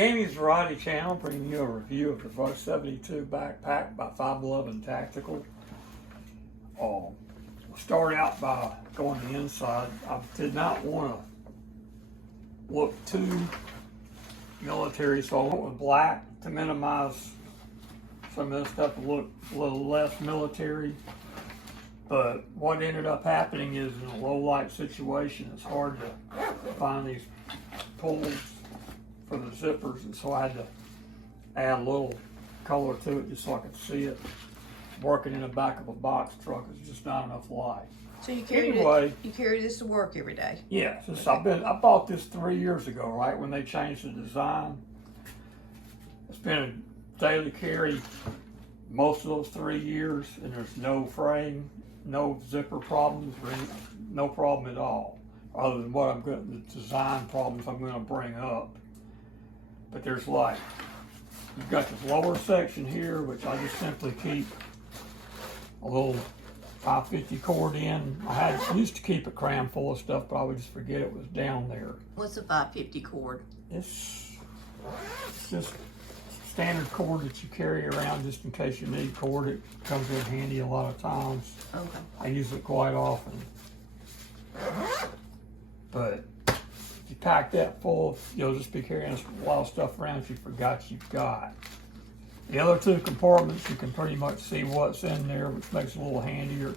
Gaming's Variety Channel bringing you a review of the Buck 72 backpack by 511 Tactical. We'll start out by going to the inside. I did not want to look too military, so I went with black to minimize some of this stuff to look a little less military. But what ended up happening is, in a low light situation, it's hard to find these pulls for the zippers, and so I had to add a little color to it just so I could see it. Working in the back of a box truck is just not enough light. So you carry this to work every day? Yeah, I bought this 3 years ago, right when they changed the design. It's been a daily carry most of those 3 years, and there's no frame, no zipper problems, no problem at all, other than the design problems I'm going to bring up. But there's like, you've got this lower section here, which I just simply keep a little 550 cord in. I used to keep it crammed full of stuff, but I would just forget it was down there. What's a 550 cord? It's just standard cord that you carry around just in case you need cord. It comes in handy a lot of times. Okay. I use it quite often. But if you pack that full, you'll just be carrying a lot of stuff around that you forgot you've got. The other two compartments, you can pretty much see what's in there, which makes it a little handier.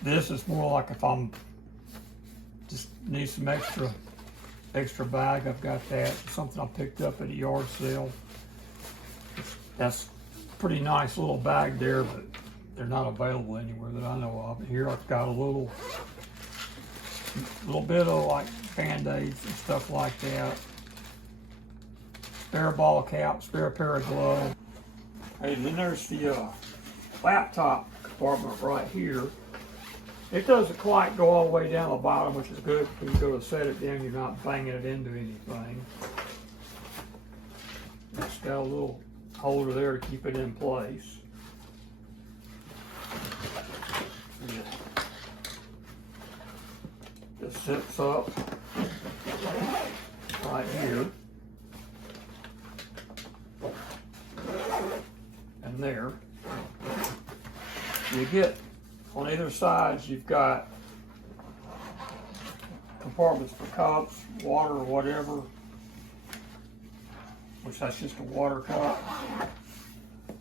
This is more like if I'm just need some extra bag. I've got that. It's something I picked up at a yard sale. That's a pretty nice little bag there, but they're not available anywhere that I know of. Here I've got a little bit of like Band-Aids and stuff like that. Spare ball cap, spare pair of gloves. Hey, then there's the laptop compartment right here. It doesn't quite go all the way down the bottom, which is good. When you go to set it down, you're not banging it into anything. It's got a little holder there to keep it in place. This sits up right here and there. You get on either side, you've got compartments for cups, water, or whatever, which that's just a water cup.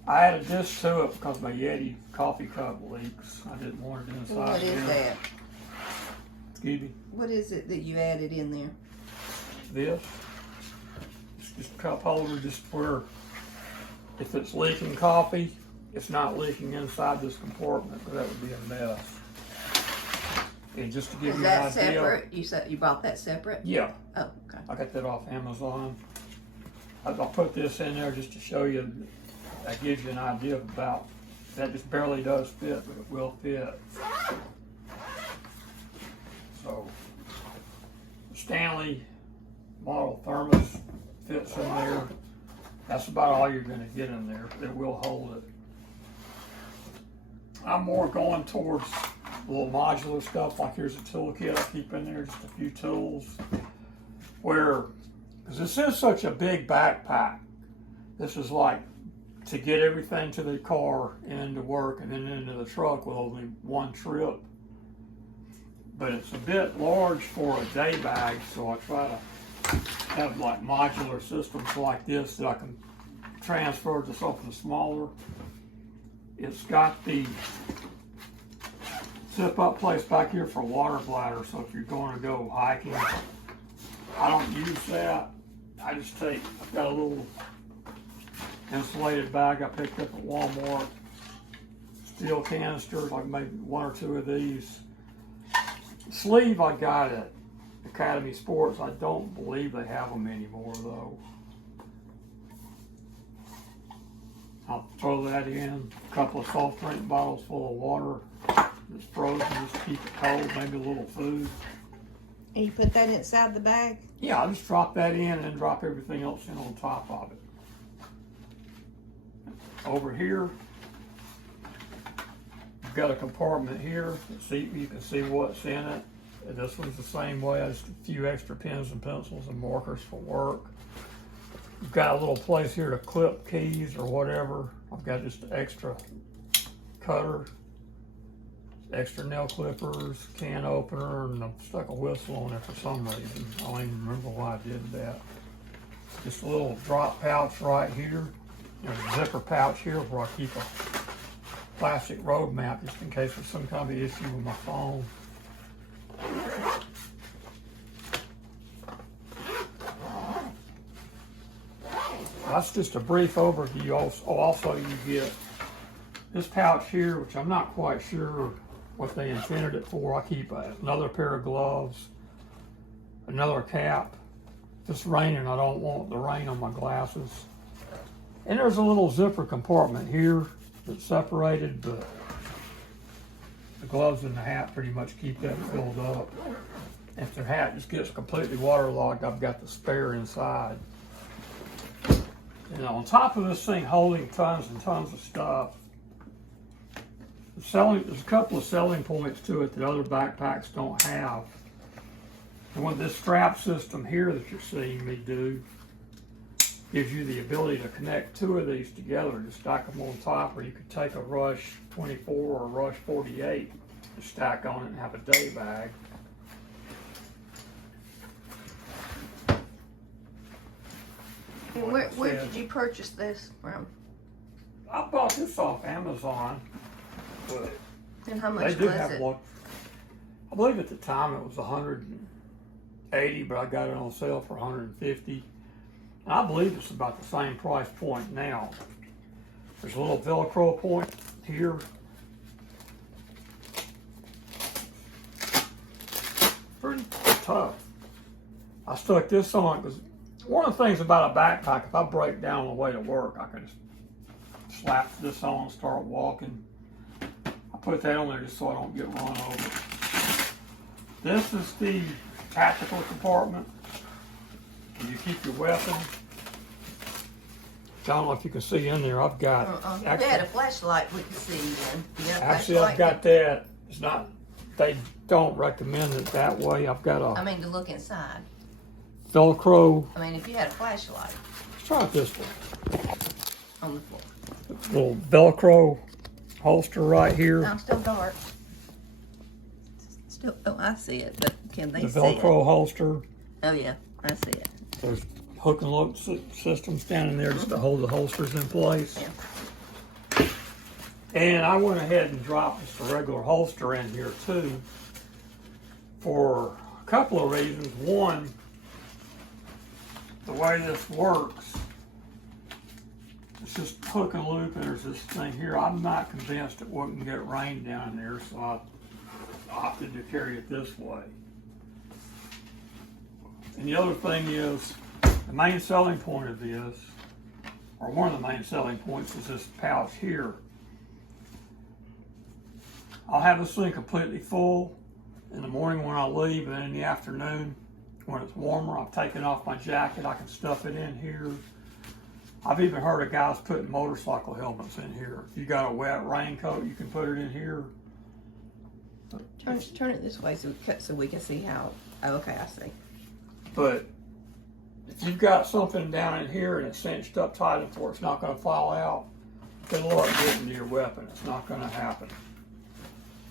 I added this to it because my Yeti coffee cup leaks. I didn't want it inside. What is that? Excuse me? What is it that you added in there? This. It's just a cup holder, just where if it's leaking coffee, it's not leaking inside this compartment, because that would be a mess. And just to give you an idea. Is that separate? You said you bought that separate? Yeah. Oh, okay. I got that off Amazon. I'll put this in there just to show you. That gives you an idea about, that just barely does fit, but it will fit. So, Stanley model thermos fits in there. That's about all you're going to get in there, but it will hold it. I'm more going towards a little modular stuff, like here's a toolkit I keep in there, just a few tools. Because this is such a big backpack, this is like to get everything to the car and into work and then into the truck with only one trip. But it's a bit large for a day bag, so I try to have like modular systems like this that I can transfer to something smaller. It's got the zip up place back here for water bladder, so if you're going to go hiking, I don't use that. I just I've got a little insulated bag I picked up at Walmart, steel canisters, like maybe one or two of these. Sleeve I got at Academy Sports. I don't believe they have them anymore though. I'll throw that in. A couple of soft drink bottles full of water that's frozen just to keep it cold, maybe a little food. And you put that inside the bag? Yeah, I'll just drop that in and then drop everything else in on top of it. Over here, you've got a compartment here. You can see what's in it. And this one's the same way. Just a few extra pens and pencils and markers for work. You've got a little place here to clip keys or whatever. I've got just an extra cutter, extra nail clippers, can opener, and I stuck a whistle on it for some reason. I don't even remember why I did that. Just a little drop pouch right here. There's a zipper pouch here where I keep a plastic road map just in case there's some kind of issue with my phone. That's just a brief overview. Also, you get this pouch here, which I'm not quite sure what they intended it for. I keep another pair of gloves, another cap. If it's raining, I don't want the rain on my glasses. And there's a little zipper compartment here that's separated, but the gloves and the hat pretty much keep that filled up. If the hat just gets completely waterlogged, I've got the spare inside. And on top of this thing holding tons and tons of stuff, there's a couple of selling points to it that other backpacks don't have. And with this strap system here that you're seeing me do, gives you the ability to connect two of these together to stack them on top, or you could take a Rush 24 or a Rush 48 to stack on it and have a day bag. And where did you purchase this from? I bought this off Amazon, but And how they much do was have it? one. I believe at the time it was $180, but I got it on sale for $150. And I believe it's about the same price point now. There's a little Velcro point here. Pretty tough. I stuck this on because one of the things about a backpack, if I break down on the way to work, I can just slap this on and start walking. I put that on there just so I don't get run over. This is the tactical compartment. You keep your weapon. I don't know if you can see in there. I've got. If we had a flashlight, we could see then. Actually, I've got that. It's not. They don't recommend it that way. I've got a. I mean, to look inside. Velcro. I mean, if you had a flashlight Let's try it this way. on the floor. Little Velcro holster right here. No, I'm still dark. Still, oh, I see it, but can they The see Velcro it? holster. Oh yeah, I see it. There's hook and loop systems down in there just to hold the holsters in place. Yeah. And I went ahead and dropped just a regular holster in here too for a couple of reasons. One, the way this works, it's just hook and loop, and there's this thing here. I'm not convinced it wouldn't get rain down there, so I opted to carry it this way. And the other thing is, the main selling point of this, or one of the main selling points, is this pouch here. I'll have this thing completely full in the morning when I leave, and in the afternoon when it's warmer, I've taken off my jacket, I can stuff it in here. I've even heard of guys putting motorcycle helmets in here. If you got a wet raincoat, you can put it in here. Turn it this way so we can see how. Oh, okay, I see. But if you've got something down in here and it's cinched up tight enough where it's not going to fall out, good luck getting to your weapon. It's not going to happen.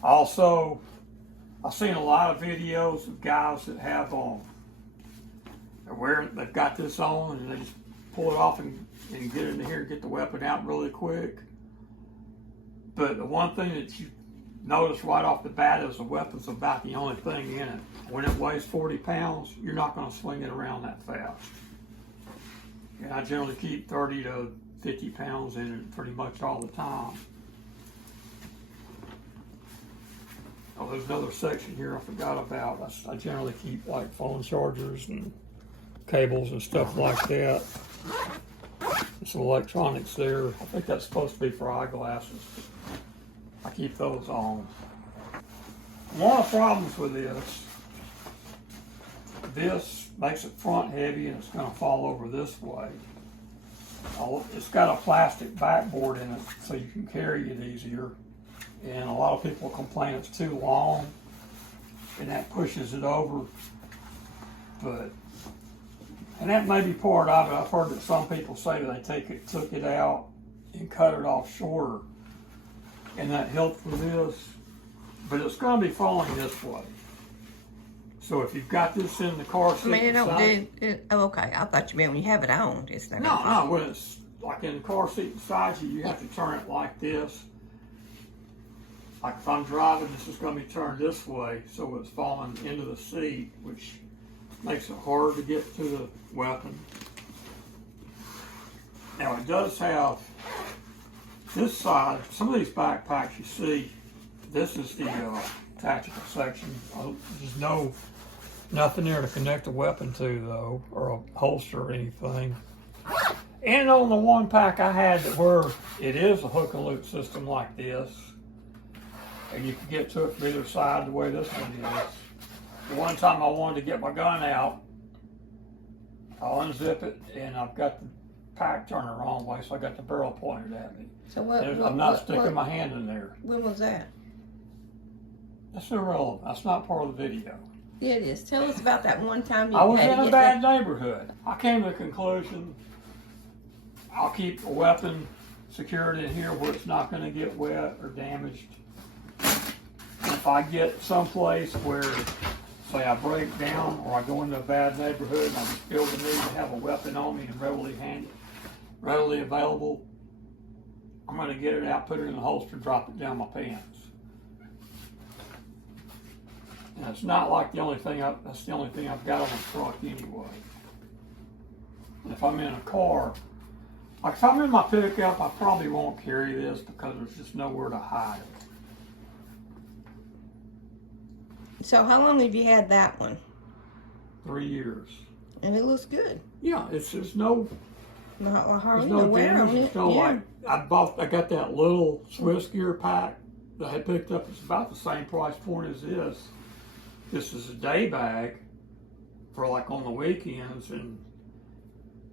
Also, I've seen a lot of videos of guys that have they've got this on and they just pull it off and get it in here, get the weapon out really quick. But the one thing that you notice right off the bat is the weapon's about the only thing in it. When it weighs 40 pounds, you're not going to swing it around that fast. And I generally keep 30 to 50 pounds in it pretty much all the time. Oh, there's another section here I forgot about. I generally keep like phone chargers and cables and stuff like that. Some electronics there. I think that's supposed to be for eyeglasses. I keep those on. One of the problems with this makes it front heavy and it's going to fall over this way. It's got a plastic backboard in it so you can carry it easier. And a lot of people complain it's too long and that pushes it over. But And that may be part of it. I've heard that some people say that they took it out and cut it off shorter, and that helped with this. But it's going to be falling this way. So if you've got this in the car seat, it don't do it. Oh, okay. I thought you meant when you have it on, it's not. No, when it's like in the car seat beside you, you have to turn it like this. Like if I'm driving, this is going to be turned this way, so it's falling into the seat, which makes it hard to get to the weapon. Now it does have this side. Some of these backpacks you see, this is the tactical section. There's nothing there to connect the weapon to though, or a holster or anything. And on the one pack I had where it is a hook and loop system like this, and you can get to it from either side the way this one is. The one time I wanted to get my gun out, I'll unzip it, and I've got the pack turned the wrong way, so I got the barrel pointed at me. So I'm not sticking my hand in there. When was that? That's irrelevant. That's not part of the video. Yeah, it is. Tell us about that one time you I was had in to a get bad neighborhood. I came to the conclusion I'll keep a weapon secured in here where it's not going to get wet or damaged. If I get someplace where, say, I break down or I go into a bad neighborhood and I just feel the need to have a weapon on me and readily available, I'm going to get it out, put it in the holster, drop it down my pants. And it's not like that's the only thing I've got on the truck anyway. And if I'm in a car, like if I'm in my pickup, I probably won't carry this because there's just nowhere to hide it. So how long have you had that one? 3 years. And it looks good. Yeah, there's no hardly no wear on damage. it. It's no Yeah. like I got that little Swiss gear pack that I picked up. It's about the same price point as this. This is a day bag for like on the weekends, and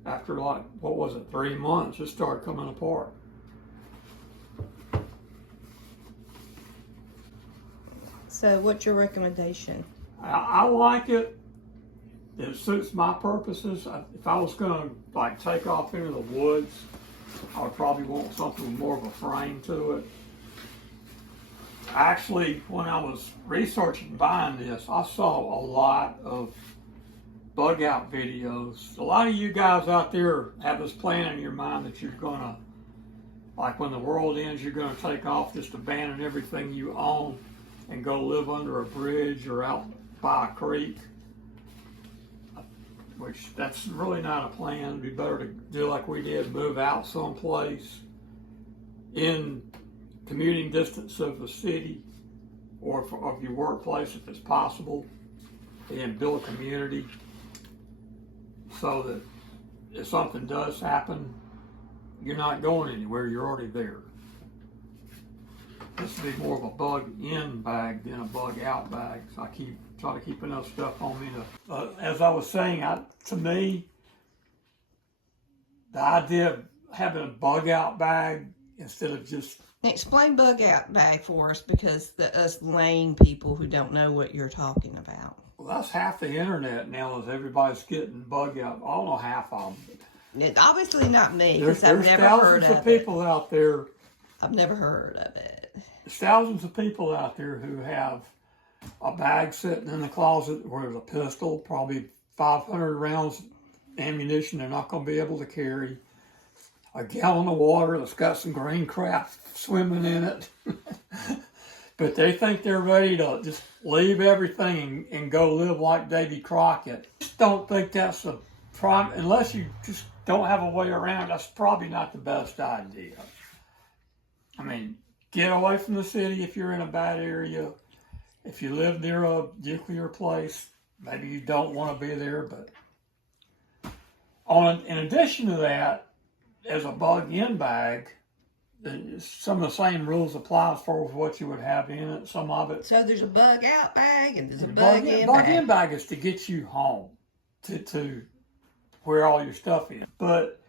after like, what was it, 3 months, it started coming apart. So what's your recommendation? I like it. It suits my purposes. If I was going to like take off into the woods, I would probably want something with more of a frame to it. Actually, when I was researching buying this, I saw a lot of bug out videos. A lot of you guys out there have this plan in your mind that you're gonna, like when the world ends, you're gonna take off, just abandon everything you own and go live under a bridge or out by a creek. Which that's really not a plan. It'd be better to do like we did, move out someplace in commuting distance of the city or of your workplace if it's possible, and build a community so that if something does happen, you're not going anywhere, you're already there. This would be more of a bug in bag than a bug out bag. So I try to keep enough stuff on me to, as I was saying, to me, the idea of having a bug out bag instead of just... Explain bug out bag for us, because us lame people who don't know what you're talking about. Well, that's half the internet now, is everybody's getting bug out. I don't know half of them. It's obviously not me, because There's I've never heard thousands of of people out there. I've never heard of it. There's thousands of people out there who have a bag sitting in the closet where there's a pistol, probably 500 rounds ammunition they're not going to be able to carry, a gallon of water that's got some green crap swimming in it. But they think they're ready to just leave everything and go live like Davy Crockett. Just don't think that's a prime, unless you just don't have a way around, that's probably not the best idea. I mean, get away from the city if you're in a bad area. If you live near a nuclear place, maybe you don't want to be there, but in addition to that, as a bug-in bag, some of the same rules apply as far as what you would have in it. Some of it. So there's a bug out bag and there's a bug in bag. Bug-in bag is to get you home, to where all your stuff is. But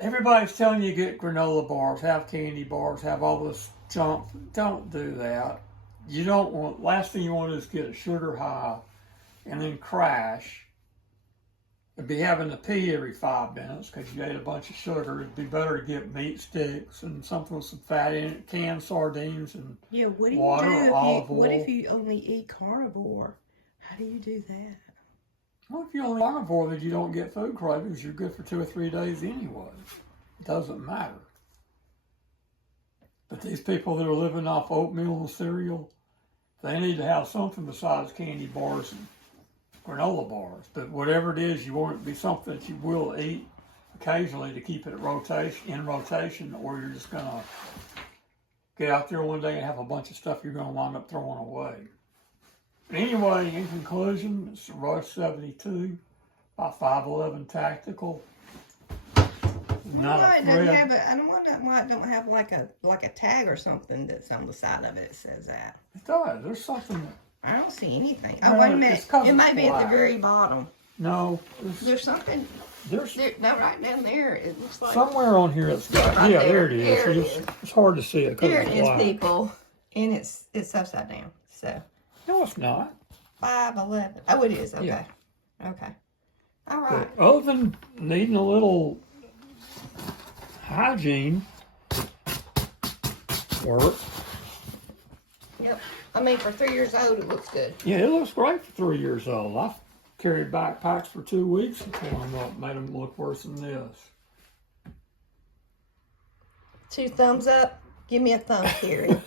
everybody's telling you get granola bars, have candy bars, have all this junk. Don't do that. You don't want. Last thing you want to do is get a sugar high and then crash It'd be having to pee every 5 minutes because you ate a bunch of sugar. It'd be better to get meat sticks and something with some fat in it, canned sardines and Yeah, what do you water, do if olive you, what oil. if you only eat carnivore? How do you do that? Well, if you're on carnivore, then you don't get food cravings. You're good for 2 or 3 days anyway. It doesn't matter. But these people that are living off oatmeal and cereal, they need to have something besides candy bars and granola bars. But whatever it is, you want it to be something that you will eat occasionally to keep it in rotation, or you're just gonna get out there one day and have a bunch of stuff you're gonna wind up throwing away. But anyway, in conclusion, it's a Rush 72 by 511 Tactical. Not Why a it doesn't thread. have a, I wonder why it don't have like a tag or something that's on the side of it that says that. It does. There's something. I don't see anything. No, Oh, wait a it's minute. 'cause It it's may be at the black. very bottom. No, There's something there's there. No, right down there. It looks like. somewhere on here it's got. Right Yeah, there. there it is. There it It's, is. it's hard to see it because There it it's is, black. people, and it's upside down. So No, it's not. 511. Oh, it is. Okay. Yeah. Okay. All But right. other than needing a little hygiene work, Yep. I mean, for 3 years old, it looks good. yeah, it looks great for 3 years old. I've carried backpacks for 2 weeks and tore them up, made them look worse than this. 2 thumbs up. Give me a thumb, Carey.